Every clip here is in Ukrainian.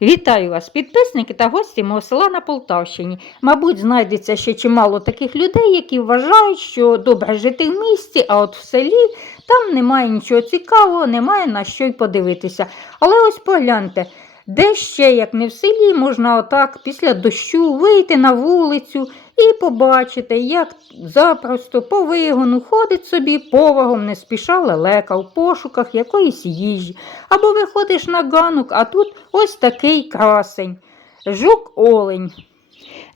Вітаю вас, підписники та гості мого села на Полтавщині. Мабуть, знайдеться ще чимало таких людей, які вважають, що добре жити в місті, а от в селі там немає нічого цікавого, немає на що й подивитися. Але ось погляньте, де ще, як не в селі, можна отак після дощу вийти на вулицю і побачите, як запросто по вигону ходить собі повагом, не спіша лелека в пошуках якоїсь їжі. Або виходиш на ганок, а тут ось такий красень. Жук-олень.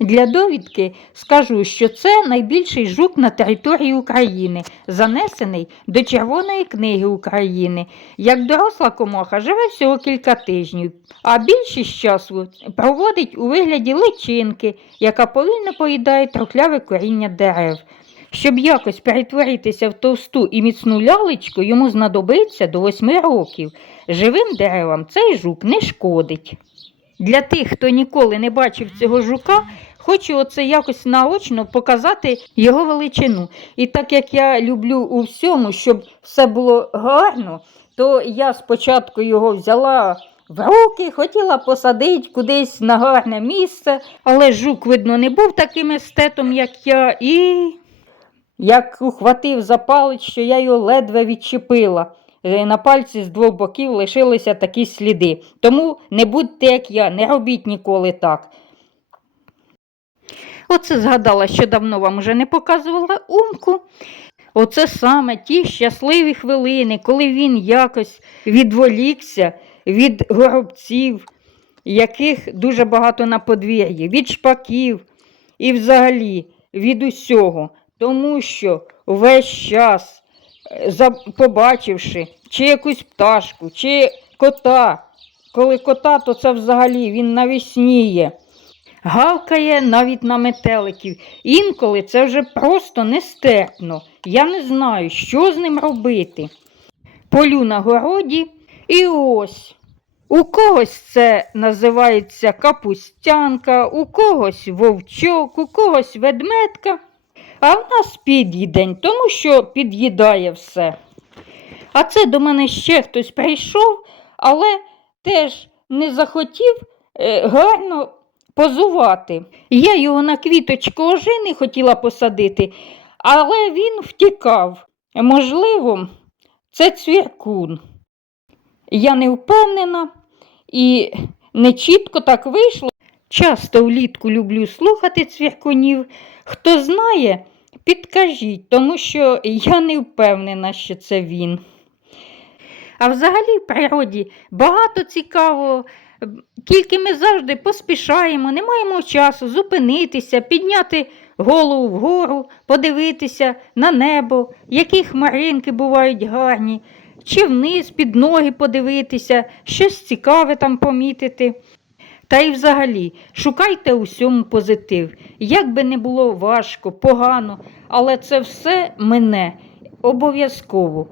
Для довідки скажу, що це найбільший жук на території України, занесений до Червоної книги України. Як доросла комаха живе всього кілька тижнів, а більшість часу проводить у вигляді личинки, яка повільно поїдає трухляве коріння дерев. Щоб якось перетворитися в товсту і міцну лялечку, йому знадобиться до восьми років. Живим деревам цей жук не шкодить. Для тих, хто ніколи не бачив цього жука, хочу оце якось наочно показати його величину. І так як я люблю у всьому, щоб все було гарно, то я спочатку його взяла в руки, хотіла посадити кудись на гарне місце, але жук, видно, не був таким естетом, як я, і як ухватив за палець, що я його ледве відчепила. Е, На пальці з двох боків лишилися такі сліди. Тому не будьте як я, не робіть ніколи так. Оце згадала, що давно вам уже не показувала умку. Оце саме ті щасливі хвилини, коли він якось відволікся від горобців, яких дуже багато на подвір'ї, від шпаків і взагалі від усього. Тому що весь час, побачивши чи якусь пташку, чи кота, коли кота, то це взагалі він навісніє. Гавкає навіть на метеликів. Інколи це вже просто нестерпно. Я не знаю, що з ним робити. Полю на городі і ось. У когось це називається капустянка, у когось вовчок, у когось ведмедка, а в нас під'їдень, тому що під'їдає все. А це до мене ще хтось прийшов, але теж не захотів е, гарно позувати. Я його на квіточку ожини хотіла посадити, але він втікав. Можливо, це цвіркун. Я не впевнена і не чітко так вийшло. Часто влітку люблю слухати цвіркунів. Хто знає, підкажіть, тому що я не впевнена, що це він. А взагалі в природі багато цікавого. Тільки ми завжди поспішаємо, не маємо часу зупинитися, підняти голову вгору, подивитися на небо, які хмаринки бувають гарні, чи вниз під ноги подивитися, щось цікаве там помітити. Та й взагалі, шукайте усьому позитив. Як би не було важко, погано, але це все мене обов'язково.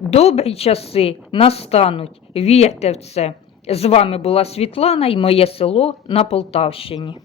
Добрі часи настануть, вірте в це. З вами була Світлана і моє село на Полтавщині.